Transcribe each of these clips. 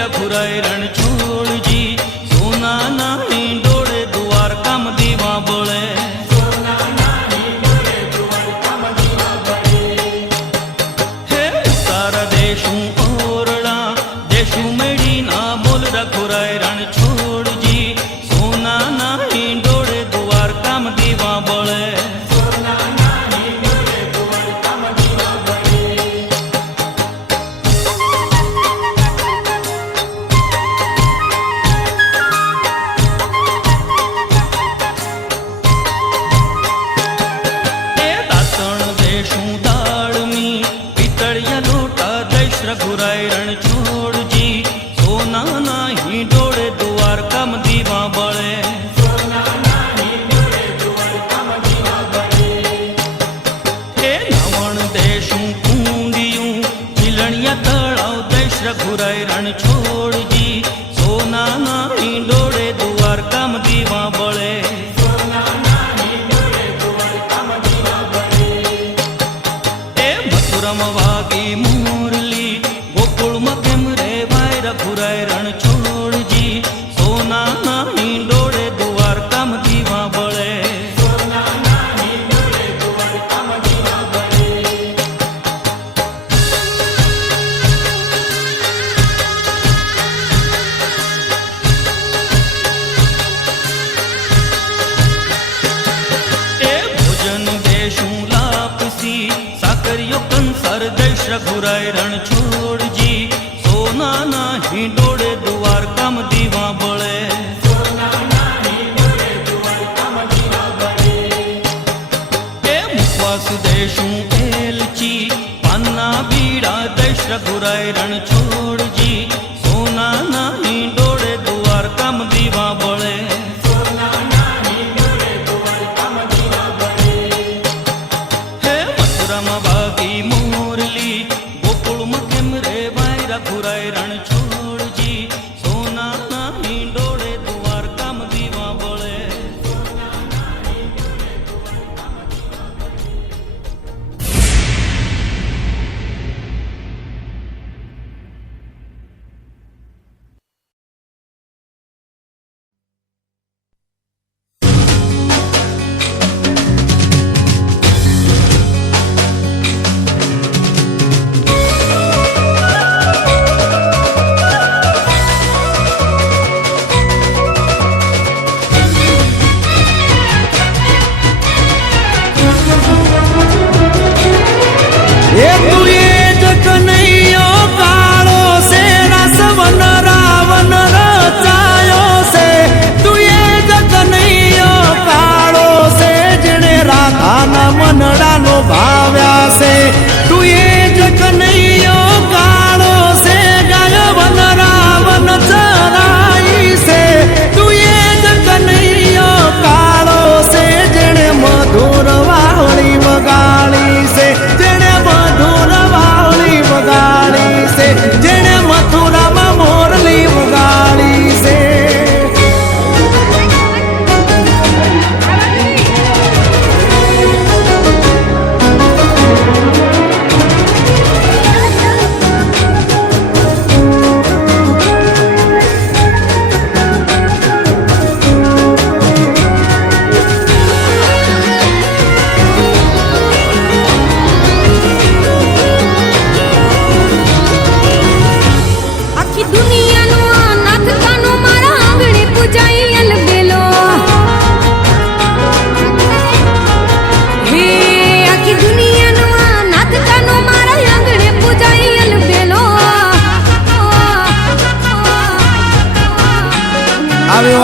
रघुराय रण छोड़ जी सोना नाही डोळे द्वारका में दीवा बळे हे सारा देशू ओरड़ा देशू मेड़ी ना बोल रघुराय रण छोड़ जी सोना नाही डोळे द्वारका में दीवा बळे रघुराय रण छोड़ जी सोना नाही डोळे द्वारका में दीवा बळे हे नवण देशू कुंडियूं चिलणिया तळाव देश रघुराय रण छोड़ जी सोना नाही डोळे द्वारका में दीवा बळे हे मथुरम वागी मुरली रघुराय रण छोड़ जी सोना नाही डोळे द्वारका में दीवा बळे भोजन देशू लापसी साकरियो कंसर देश रघुराय रण छोड़ जी सोना नाही डोळे द्वारका में दीवा बळे हे मुखवास देशू एलची पान्ना बीड़ा देश रघुराय रण छोड़ जी सोना नाही डोळे द्वारका में दीवा बळे हे मथुरा में बागी मुरली गोकुल में केम रे भाई रघुराय रण छोड़ जी सोना नाही डोळे द्वारका में दीवा बळे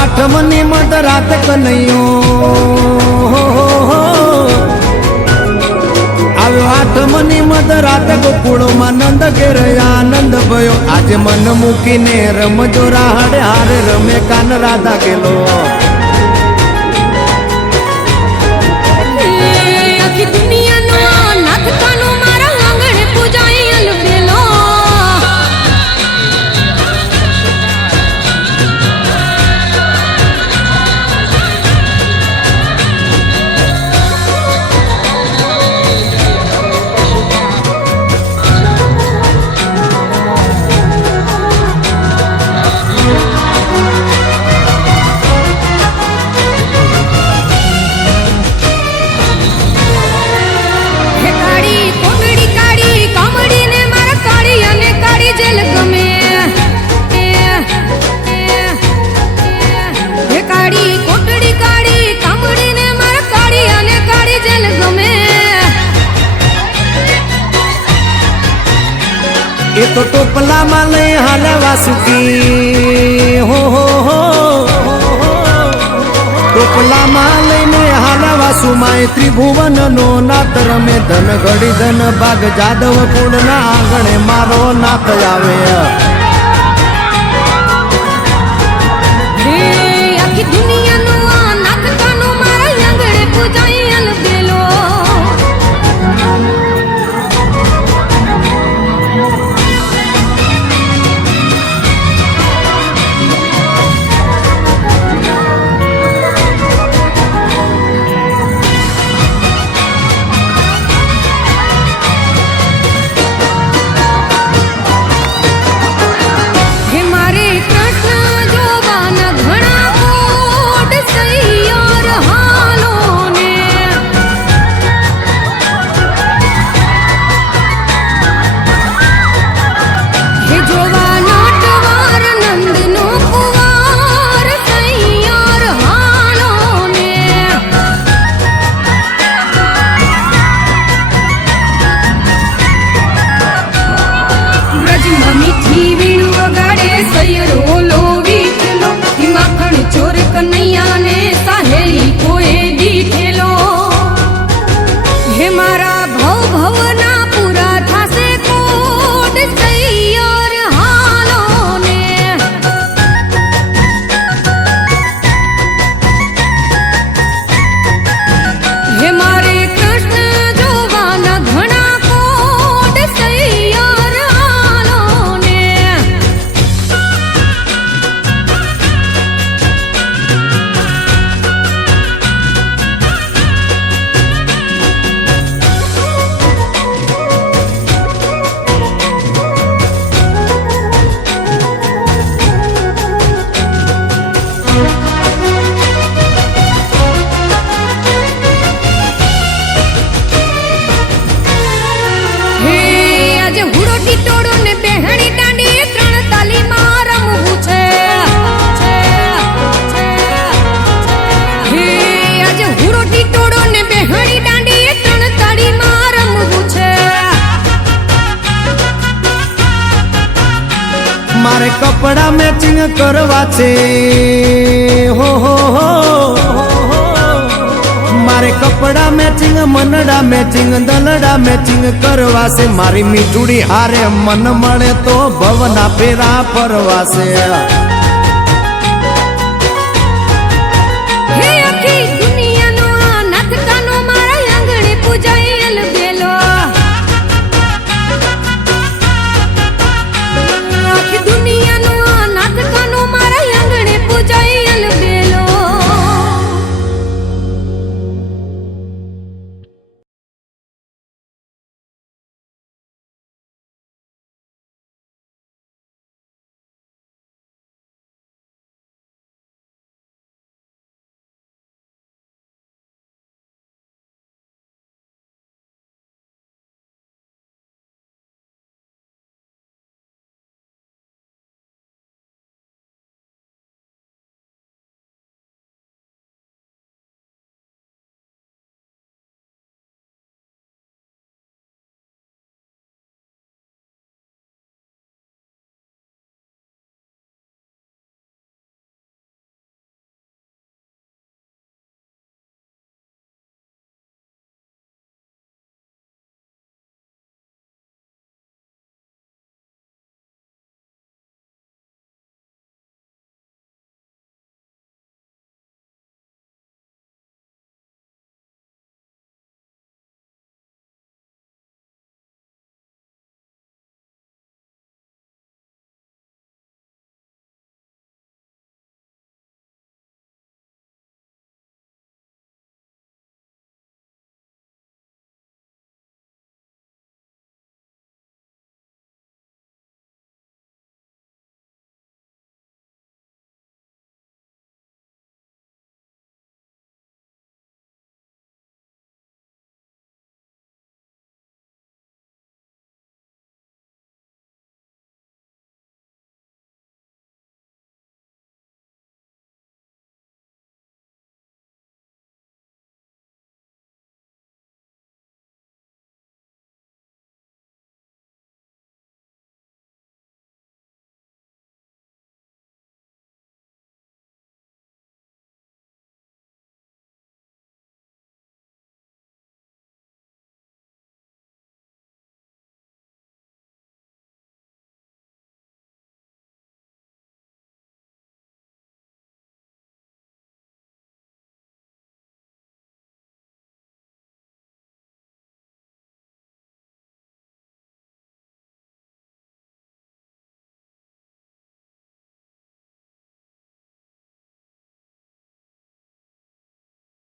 आठमनी मध रात कन्हैयो આવ્યો આઠમની મધ રાત ગોકુળમાં નંદ ઘેર આનંદ ભયો આજે મન મૂકીને રમજો રાહડે હારે રમે કાન રાધા ગેલો આખી દુનિયાનો નાથ કાનો મારા આંગણે પૂજાય અલબેલો ટોપલામાં લઈ હાલે વાસુકી હો ટોપલામાં લઈને હાલે વાસુ માય ત્રિભુવન નો નાથ રમે ધન ઘડી ધન ભાગ જાદવ કુળ ના આંગણે મારો નાથ આવે હે આખી દુનિયાનું આ નાથ કાનો મારા આંગણે પૂજાય અલબેલો હે મારે કૃષ્ણ જોવાના ઘણા કોડ સૈયાર હાલો ને હે જોવા નાટવાર નંદનો કુંવાર સૈયાર હાલો ને વ્રજમાં મીઠી વીણું વગાડે સૈયરો લોવી ખેલો માખણ ચોર કનૈયાને સાહેલી કોએ દીઠેલો હે મારા ભવ ભવના પૂરા થાશે કોડ સૈયર હાલો ને હે મારે કૃષ્ણ જોવાના ઘણા કોડ સૈયર હાલો ને હે આજે હુડો ટીટોડો ને બેહણી દાંડી ત્રણ તાલીમાં રમવું છે હે આજે હુડો ટીટોડો ને બેહણી દાંડી ત્રણ તાળીમાં રમવું છે મારે કપડા મેચિંગ કરવા છે હો મારે કપડા મેચિંગ મનડા મેચિંગ દલડા મેચિંગ કરવા છે મારી મીઠુડી હારે મન મળે તો ભવના ફેરા ફરવા છે